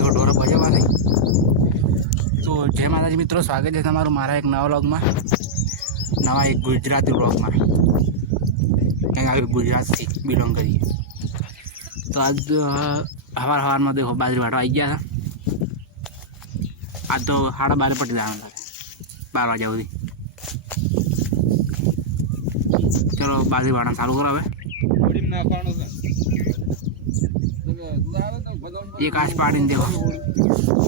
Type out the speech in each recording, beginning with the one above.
देखो ढोरा बजावा नहीं। तो जय माताजी मित्रों, स्वागत है तमाરું मारा एक नवा व्लॉग में, नवा एक गुजराती व्लॉग में। क्या गुजरात से बिलोंग करिए। तो आज हवार हवार में देखो बाजरी वाटवा आई गया था। आज तो 12:30 पटी जाना था, 12 वाग्या सुधी। चलो बाजरी वाटवा चालू करो। હવે एक आस पाड़ी देखो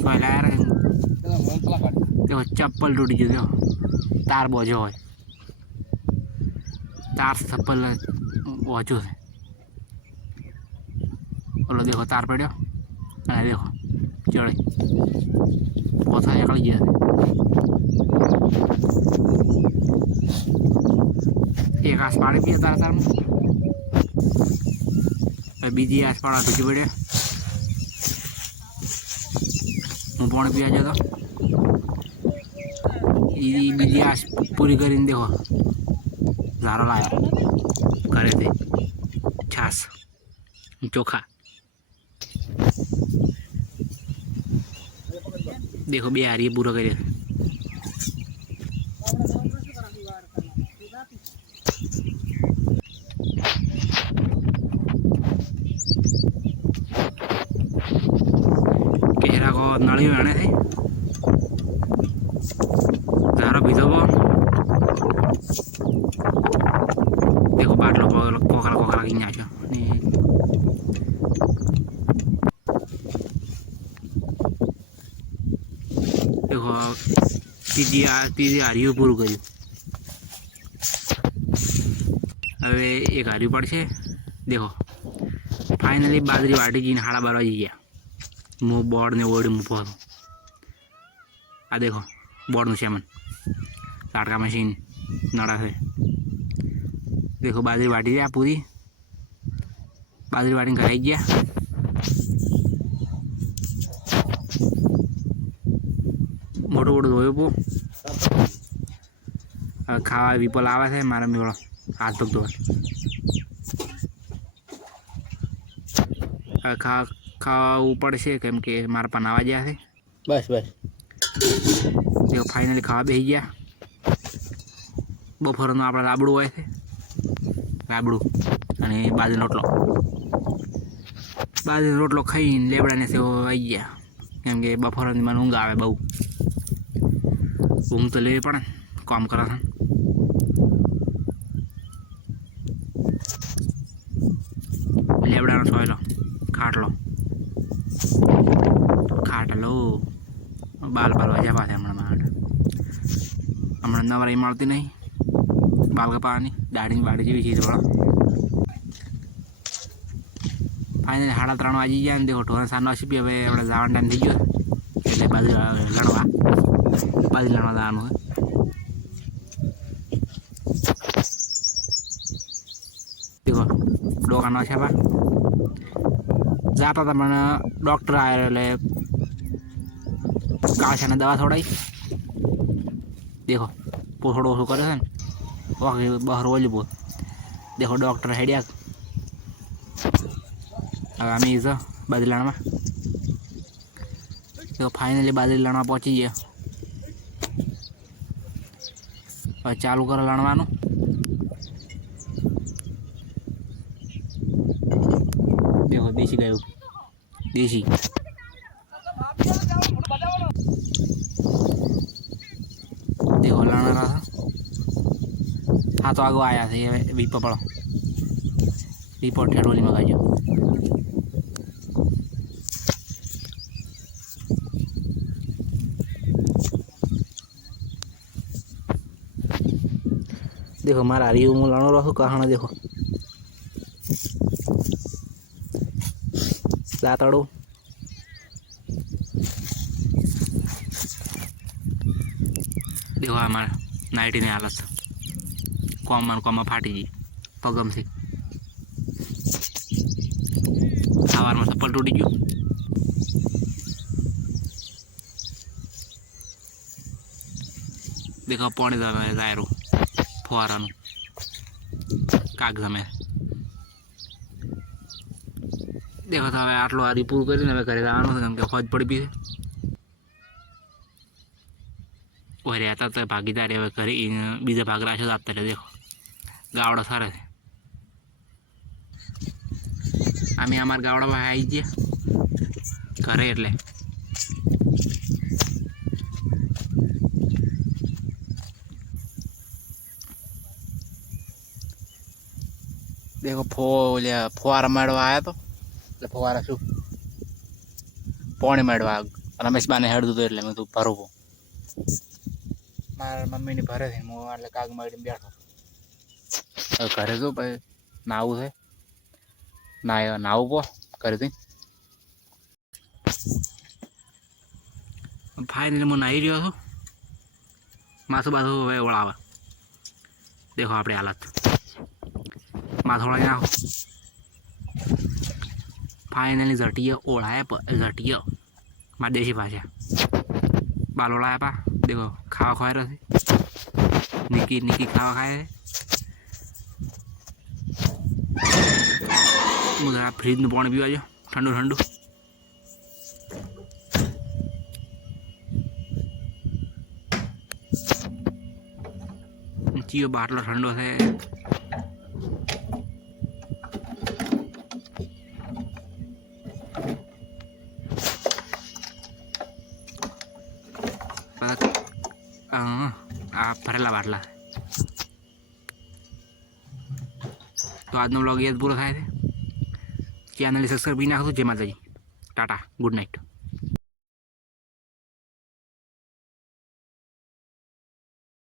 पहला यार देखो चप्पल टूटी गई। देखो तार बोझो हो, तार से चप्पल बोझो है। बोलो देखो तार पड़ो, देखो चढ़ी पोथा निकली गया। एक आस पाड़ी भी तार तार में बीजी आस पाड़ा टूटी पड़े। हूँ पानी पीवा जाता बीजी आस पूरी कर देखो झारो लाया करे थे छास चोखा। देखो बे हारी पूरा करे केहरा को नड़ी आने थे झारो पीधो वो। देखो बाटलो कोखला कोखला की नाचो देखो तीजी हारी पूરું કર્યું। હવે એક હારી પડશે। देखो फाइनली बाजरी वाटी जी 12:30 वाजी गया। मु बोर्ड ने ओढ़ी मूको आ देखो बोर्ड में सेमन साटका मशीन नड़ा से। देखो बाजरी वाटी दिया पूरी, बाजरी वाटी कराई गया। मोटो मोटो धोयो पो खावा विपल आवे है मारा मेवड़ो हाथ पग धोवा खावा पड़े केम के मारा पण आवा गया है। बस बस देखो फाइनली खावा बेही गया। बपोरनो आपणे राबड़ू होय छे, राबड़ू अने बाजरीनो रोटलो खाईने लेबड़ाने सेव आई गया। केम के बपोरनी मन ऊँघ आवे बहु। ऊँघ तो लेवी पड़े, काम करे छे। लेबड़ानो सोयलो खाटलो बाल वजा पासे हमणां नवराई मळती नहीं बाल कपावानी दाढ़ी बाड़ी जेवी चीज वाला। फाइनली 3:30 वाजी गया। देखो ढोरा सानो शीपी हवे हमणे जवानो टाइम थई गयो એટલે बाजरी लणवा जवानुं है। देखो डोकानो छे बा जाता था मैंने डॉक्टर आए એટલે काशा ने दवा छोड़ाई। देखो थोड़ो ओछो करे छे ने बहार ओली बोल। देखो डॉक्टर हेडिया आगामी बाजरी लणवा। देखो फाइनली बाजरी लणवा पहुंची गया। चालू करो लणवानुं। देखो देसी गाय देसी देखो लाना रहा था। हाँ तो आगो आया थे वीपो पड़ो रिपोर्ट ठेडोली में गाजो। देखो मारा रियू मु लानो रहो कहाना। देखो दातड़ो देखो हमारा नाइटी ने हालत कॉम फाटी गई पगम से। सवार में चप्पल टूटी गयो। देखो पानी दायरो फुवारा कागज में देखो तो हमें आटलो हारी पूરું કરીને હવે ઘરે જવાનું છે કેમ કે ખોજ પડી બી છે ઓય રહેતા તો ભાગીદારી હવે ઘરે બીજા ભાગ રાખ્યો તો આપતા રહે દેખો ગાવડો સારો છે અમે અમારા ગાવડામાં આવી ગયા ઘરે એટલે देखो फुवारा मेड़वा आया तो फुवारा शू पानी मेड़वा रमेश बा ने हेड़ू तो मैं तू भरू मार मम्मी ने भरे थे मुझे काग मड़ी बैठो घरे जो भाई नाव है नाव पो करे थी फाइनली मैं नाई रहो छो मासू बासू हमें ओढ़ावा देखो अपनी हालत माथोड़ा नाखो फाइनली झटिया ओढ़ाया झटिया मार देशी भाषा बाल ओढ़ाया पा देखो खावा खाए रहे निकी निकी खावा खाए मुझे फ्रीज में पानी पीवा जो ठंडू ठंडू चीयो बाटलो ठंडो है भरेला बाटला तो आज व्लॉग ये पूरा थाय चैनल सब्सक्राइब भी नाखो जय माताजी टाटा गुड नाइट।